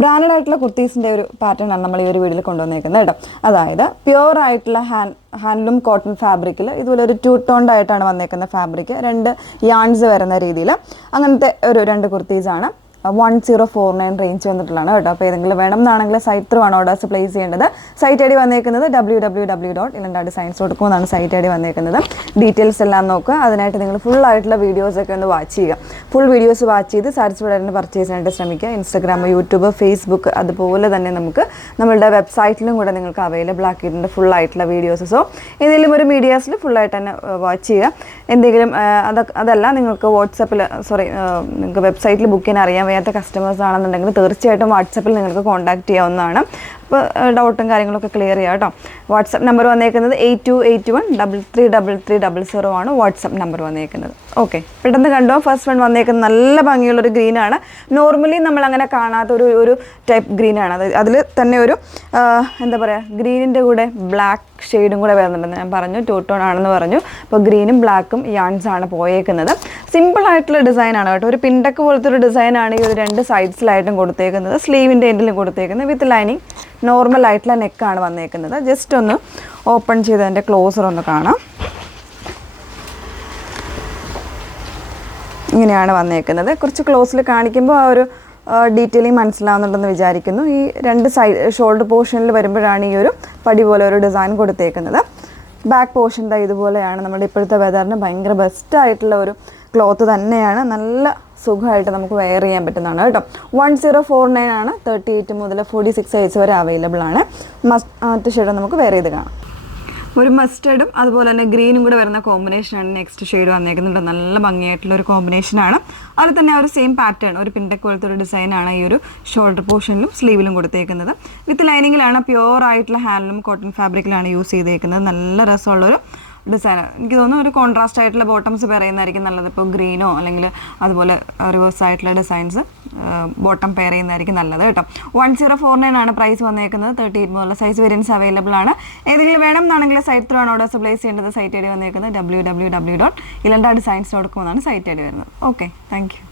Branded ആയിട്ടുള്ള കുർത്തീസിൻ്റെ ഒരു pattern ആണ് നമ്മൾ ഈ ഒരു വീഡിയോയിൽ കൊണ്ടുവന്നേക്കുന്നത് കേട്ടോ. അതായത് പ്യുവർ ആയിട്ടുള്ള ഹാൻഡ്ലൂം കോട്ടൺ ഫാബ്രിക്കിൽ ഇതുപോലെ ഒരു 2 ടോൺഡ് ആയിട്ടാണ് വന്നേക്കുന്ന ഫാബ്രിക്, 2 യാൺസ് വരുന്ന രീതിയിൽ അങ്ങനത്തെ ഒരു 2 കുർത്തീസാണ്. 1049 റേഞ്ച് വന്നിട്ടുള്ളതാണ് കേട്ടോ. അപ്പോൾ ഏതെങ്കിലും വേണം എന്നാണെങ്കിൽ സൈറ്റ് ത്രൂ ആണ് ഓർഡേഴ്സ് പ്ലേസ് ചെയ്യേണ്ടത്. സൈറ്റ് ഐ ഡി വന്നേക്കുന്നത് www.ilandadesigns.com എന്നാണ് സൈറ്റ് ഐ ഡി വന്നേക്കുന്നത്. ഡീറ്റെയിൽസ് എല്ലാം നോക്കുക. അതിനായിട്ട് നിങ്ങൾ ഫുൾ ആയിട്ടുള്ള വീഡിയോസൊക്കെ ഒന്ന് വാച്ച് ചെയ്യുക. ഫുൾ വീഡിയോസ് വാച്ച് ചെയ്ത് സാറ്റിസ്ഫൈഡ് ആയിട്ട് പർച്ചേസ് ചെയ്യാനായിട്ട് ശ്രമിക്കുക. ഇൻസ്റ്റാഗ്രാം, യൂട്യൂബ്, ഫേസ്ബുക്ക് അതുപോലെ തന്നെ നമുക്ക് നമ്മളുടെ വെബ്സൈറ്റിലും കൂടെ നിങ്ങൾക്ക് അവൈലബിൾ ആക്കിയിട്ടുണ്ട് ഫുൾ ആയിട്ടുള്ള വീഡിയോസ്. സോ ഏതെങ്കിലും ഒരു മീഡിയാസിൽ ഫുള്ളായിട്ട് തന്നെ വാച്ച് ചെയ്യുക. എന്തെങ്കിലും അതല്ല നിങ്ങൾക്ക് നിങ്ങൾക്ക് വെബ്സൈറ്റിൽ ബുക്ക് ചെയ്യാൻ അറിയാൻ വയ്യാത്ത കസ്റ്റമേഴ്സ് ആണെന്നുണ്ടെങ്കിൽ തീർച്ചയായിട്ടും വാട്സപ്പിൽ നിങ്ങൾക്ക് കോൺടാക്ട് ചെയ്യാവുന്നതാണ്. അപ്പോൾ ഡൗട്ടും കാര്യങ്ങളൊക്കെ ക്ലിയർ ചെയ്യാം കേട്ടോ. വാട്സപ്പ് നമ്പർ വന്നേക്കുന്നത് 8281333300 ആണ് വാട്സപ്പ് നമ്പർ വന്നേക്കുന്നത്. ഓക്കെ, പെട്ടെന്ന് കണ്ടോ. ഫസ്റ്റ് വൺ വന്നേക്കുന്നത് നല്ല ഭംഗിയുള്ളൊരു ഗ്രീനാണ്. നോർമലി നമ്മൾ അങ്ങനെ കാണാത്ത ഒരു ടൈപ്പ് ഗ്രീനാണ്. അതിൽ തന്നെ ഒരു എന്താ പറയുക, ഗ്രീനിൻ്റെ കൂടെ ബ്ലാക്ക് ഷെയ്ഡും കൂടെ വരുന്നുണ്ടെന്ന് ഞാൻ പറഞ്ഞു. 2 ടോൺ ആണെന്ന് പറഞ്ഞു. അപ്പോൾ ഗ്രീനും ബ്ലാക്കും യാൺസ് ആണ് പോയേക്കുന്നത്. സിമ്പിളായിട്ടുള്ള ഡിസൈനാണ് കേട്ടോ. ഒരു പിണ്ടക്ക് പോലത്തെ ഒരു ഡിസൈനാണ് ഈ ഒരു 2 സൈഡ്സിലായിട്ടും കൊടുത്തേക്കുന്നത്. സ്ലീവിൻ്റെ എൻഡിലും കൊടുത്തേക്കുന്നത്. വിത്ത് ലൈനിങ് നോർമൽ ആയിട്ടുള്ള നെക്കാണ് വന്നേക്കുന്നത്. ജസ്റ്റ് ഒന്ന് ഓപ്പൺ ചെയ്ത് അതിൻ്റെ ക്ലോസർ ഒന്ന് കാണാം. ഇങ്ങനെയാണ് വന്നേക്കുന്നത്. കുറച്ച് ക്ലോസിൽ കാണിക്കുമ്പോൾ ആ ഒരു ഡീറ്റെയിലിംഗ് മനസ്സിലാവുന്നുണ്ടെന്ന് വിചാരിക്കുന്നു. ഈ 2 സൈഡ് ഷോൾഡർ പോർഷനിൽ വരുമ്പോഴാണ് ഈ ഒരു പടി പോലെ ഒരു ഡിസൈൻ കൊടുത്തേക്കുന്നത്. ബാക്ക് പോർഷൻ ഇതുപോലെയാണ്. നമ്മുടെ ഇപ്പോഴത്തെ വെതറിന് ഭയങ്കര ബെസ്റ്റ് ആയിട്ടുള്ള ഒരു ക്ലോത്ത് തന്നെയാണ്. നല്ല സുഖമായിട്ട് നമുക്ക് വെയർ ചെയ്യാൻ പറ്റുന്നതാണ് കേട്ടോ. 1049 ആണ്. 38 മുതൽ 46 സൈസ് വരെ അവൈലബിൾ ആണ്. മറ്റ് ഷെയ്ഡ് നമുക്ക് വെയർ ചെയ്ത് കാണാം. ഒരു മസ്റ്റേർഡും അതുപോലെ തന്നെ ഗ്രീനും കൂടെ വരുന്ന കോമ്പിനേഷനാണ് നെക്സ്റ്റ് ഷെയ്ഡ് വന്നേക്കുന്നുണ്ട്. നല്ല ഭംഗിയായിട്ടുള്ള ഒരു കോമ്പിനേഷനാണ്. അതിൽ തന്നെ ആ ഒരു സെയിം പാറ്റേൺ, ഒരു പിണ്ടക്ക് പോലത്തെ ഒരു ഡിസൈനാണ് ഈ ഒരു ഷോൾഡർ പോർഷനിലും സ്ലീവിലും കൊടുത്തേക്കുന്നത്. വിത്ത് ലൈനിങ്ങിലാണ്. പ്യുവർ ആയിട്ടുള്ള ഹാൻഡ്ലൂം കോട്ടൺ ഫാബ്രിക്കിലാണ് യൂസ് ചെയ്തേക്കുന്നത്. നല്ല രസമുള്ളൊരു ഡിസൈൻ. എനിക്ക് തോന്നുന്നു ഒരു കോൺട്രാസ്റ്റ് ആയിട്ടുള്ള ബോട്ടംസ് പെയർ ചെയ്യുന്നതായിരിക്കും നല്ലത്. ഇപ്പോൾ ഗ്രീനോ അല്ലെങ്കിൽ അതുപോലെ റിവേഴ്സ് ആയിട്ടുള്ള ഡിസൈൻസ് ബോട്ടം പെയർ ചെയ്യുന്നതായിരിക്കും നല്ലത് കേട്ടോ. 1049 ആണ് പ്രൈസ് വന്നേക്കുന്നത്. 38 മുതലുള്ള സൈസ് വേരിയൻസ് അവൈലബിൾ ആണ്. ഏതെങ്കിലും വേണം എന്നാണെങ്കിൽ സൈറ്റ് ത്രൂ ആണ് ഓർഡേഴ്സ് പ്ലേസ് ചെയ്യേണ്ടത്. സൈറ്റ് ഐ ഡി വന്നേക്കുന്നത് www.ilandadesigns.com എന്നാണ് സൈറ്റ് ഐ ഡി വരുന്നത്. Okay, thank you.